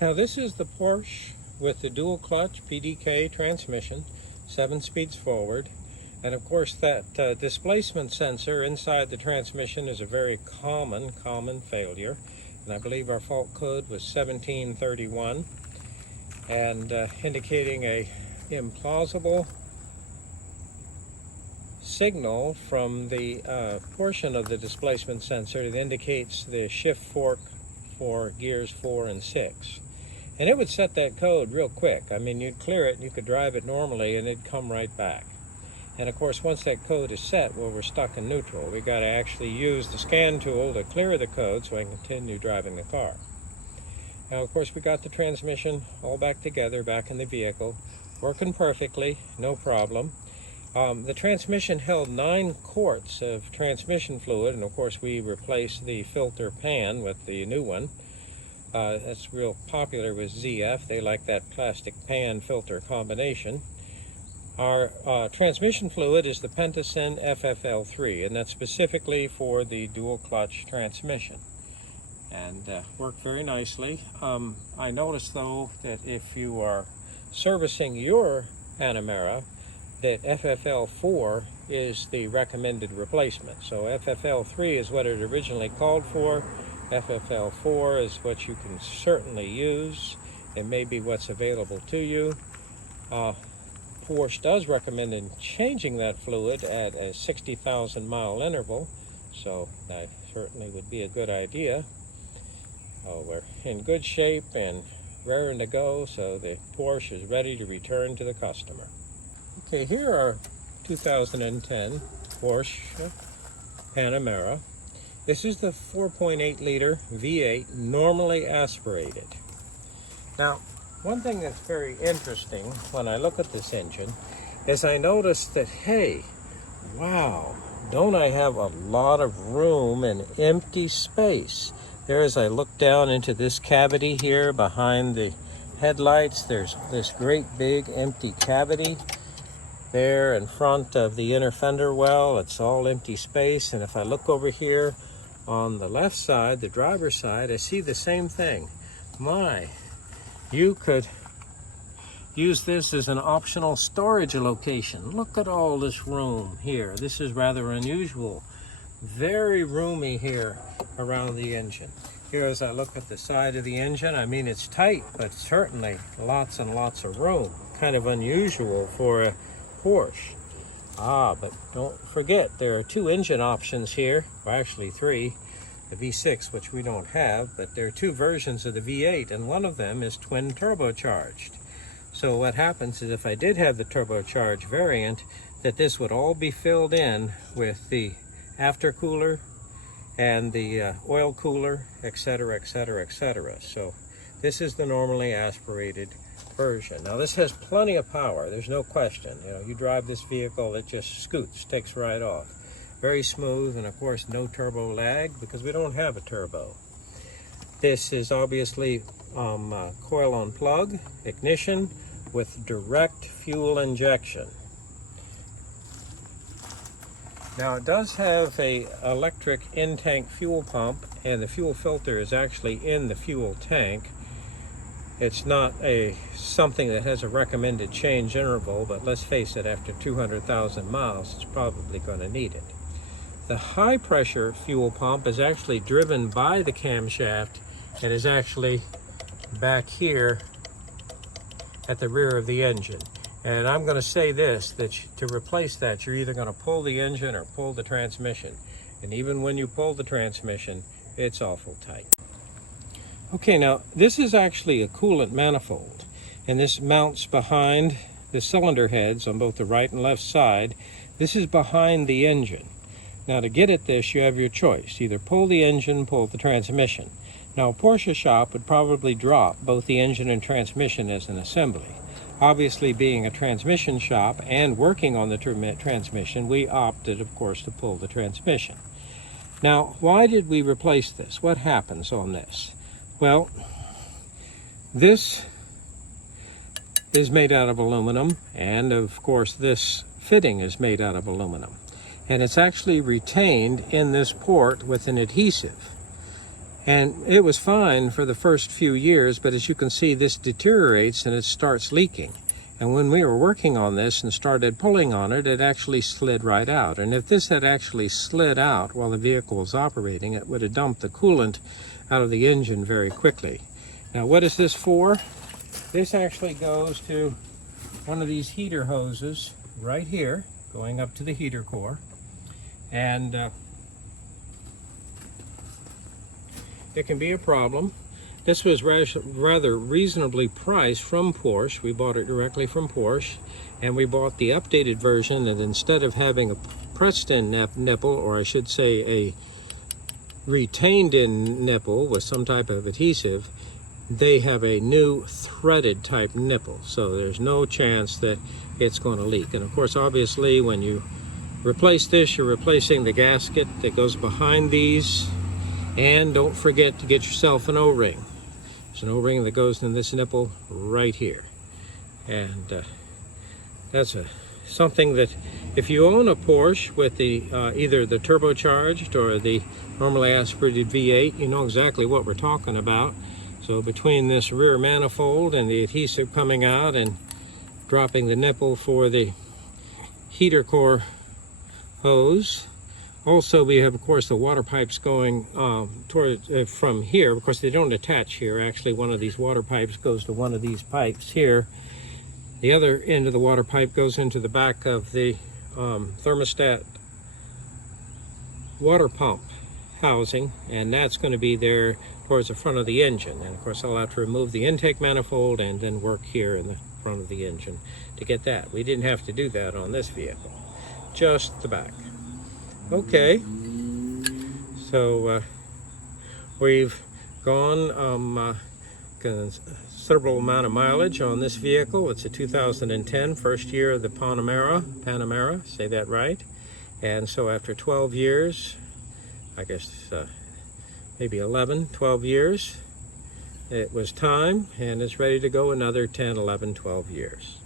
Now this is the Porsche with the dual clutch PDK transmission, 7 speeds forward, and of course that displacement sensor inside the transmission is a very common failure, and I believe our fault code was 1731, and indicating a implausible signal from the portion of the displacement sensor that indicates the shift fork for gears 4 and 6. And it would set that code real quick. I mean, you'd clear it and you could drive it normally and it'd come right back. And of course, once that code is set, well, we're stuck in neutral. We've got to actually use the scan tool to clear the code so I can continue driving the car. Now, of course, we got the transmission all back together, back in the vehicle, working perfectly, no problem. The transmission held 9 quarts of transmission fluid, and of course we replaced the filter pan with the new one. That's real popular with ZF. They like that plastic pan filter combination. Our transmission fluid is the Pentasyn FFL3, and that's specifically for the dual clutch transmission, and worked very nicely. I noticed though that if you are servicing your Panamera, that FFL4 is the recommended replacement. So FFL3 is what it originally called for. FFL4 is what you can certainly use. It may be what's available to you. Porsche does recommend changing that fluid at a 60,000 mile interval, so that certainly would be a good idea. We're in good shape and raring to go, so the Porsche is ready to return to the customer. Okay, here are 2010 Porsche Panamera. This is the 4.8 liter V8, normally aspirated. Now, one thing that's very interesting when I look at this engine is I noticed that, hey, wow, don't I have a lot of room and empty space? There, as I look down into this cavity here behind the headlights, there's this great big empty cavity there in front of the inner fender well. It's all empty space, and if I look over here on the left side, the driver's side, I see the same thing. My, you could use this as an optional storage location. Look at all this room here. This is rather unusual. Very roomy here around the engine. Here, as I look at the side of the engine, I mean, it's tight, but certainly lots and lots of room. Kind of unusual for a Porsche. But don't forget, there are 2 engine options here, or actually 3. The V6, which we don't have, but there are 2 versions of the V8, and one of them is twin turbocharged. So what happens is, if I did have the turbocharged variant, that this would all be filled in with the aftercooler and the oil cooler, etc., etc., etc. So this is the normally aspirated version. Now this has plenty of power, there's no question. You know, you drive this vehicle, it just scoots, takes right off. Very smooth, and of course no turbo lag because we don't have a turbo. This is obviously coil on plug, ignition with direct fuel injection. Now it does have a electric in-tank fuel pump, and the fuel filter is actually in the fuel tank. It's not something that has a recommended change interval, but let's face it, after 200,000 miles, it's probably going to need it. The high pressure fuel pump is actually driven by the camshaft and is actually back here at the rear of the engine. And I'm going to say this, that to replace that, you're either going to pull the engine or pull the transmission. And even when you pull the transmission, it's awful tight. Okay, now this is actually a coolant manifold, and this mounts behind the cylinder heads on both the right and left side. This is behind the engine. Now to get at this, you have your choice. Either pull the engine, pull the transmission. Now a Porsche shop would probably drop both the engine and transmission as an assembly. Obviously, being a transmission shop and working on the transmission, we opted, of course, to pull the transmission. Now, why did we replace this? What happens on this? Well, this is made out of aluminum, and of course this fitting is made out of aluminum. And it's actually retained in this port with an adhesive. And it was fine for the first few years, but as you can see, this deteriorates and it starts leaking. And when we were working on this and started pulling on it, it actually slid right out. And if this had actually slid out while the vehicle was operating, it would have dumped the coolant out of the engine very quickly. Now, what is this for? This actually goes to one of these heater hoses right here, going up to the heater core. And it can be a problem. This was rather reasonably priced from Porsche. We bought it directly from Porsche, and we bought the updated version that instead of having a pressed-in nipple, or I should say a retained-in nipple with some type of adhesive, they have a new threaded type nipple, so there's no chance that it's going to leak. And of course, obviously, when you replace this, you're replacing the gasket that goes behind these. And don't forget to get yourself an O-ring. There's an O-ring that goes in this nipple right here. And that's something that if you own a Porsche with the either the turbocharged or the normally aspirated V8, you know exactly what we're talking about. So between this rear manifold and the adhesive coming out and dropping the nipple for the heater core hose. Also, we have, of course, the water pipes going from here. Of course, they don't attach here. Actually, one of these water pipes goes to one of these pipes here. The other end of the water pipe goes into the back of the thermostat water pump housing, and that's going to be there towards the front of the engine. And of course, I'll have to remove the intake manifold and then work here in the front of the engine to get that. We didn't have to do that on this vehicle, just the back. Okay, so we've gone considerable amount of mileage on this vehicle. It's a 2010, first year of the Panamera, say that right. And so after 12 years, I guess maybe 12 years, it was time, and it's ready to go another 10, 11, 12 years.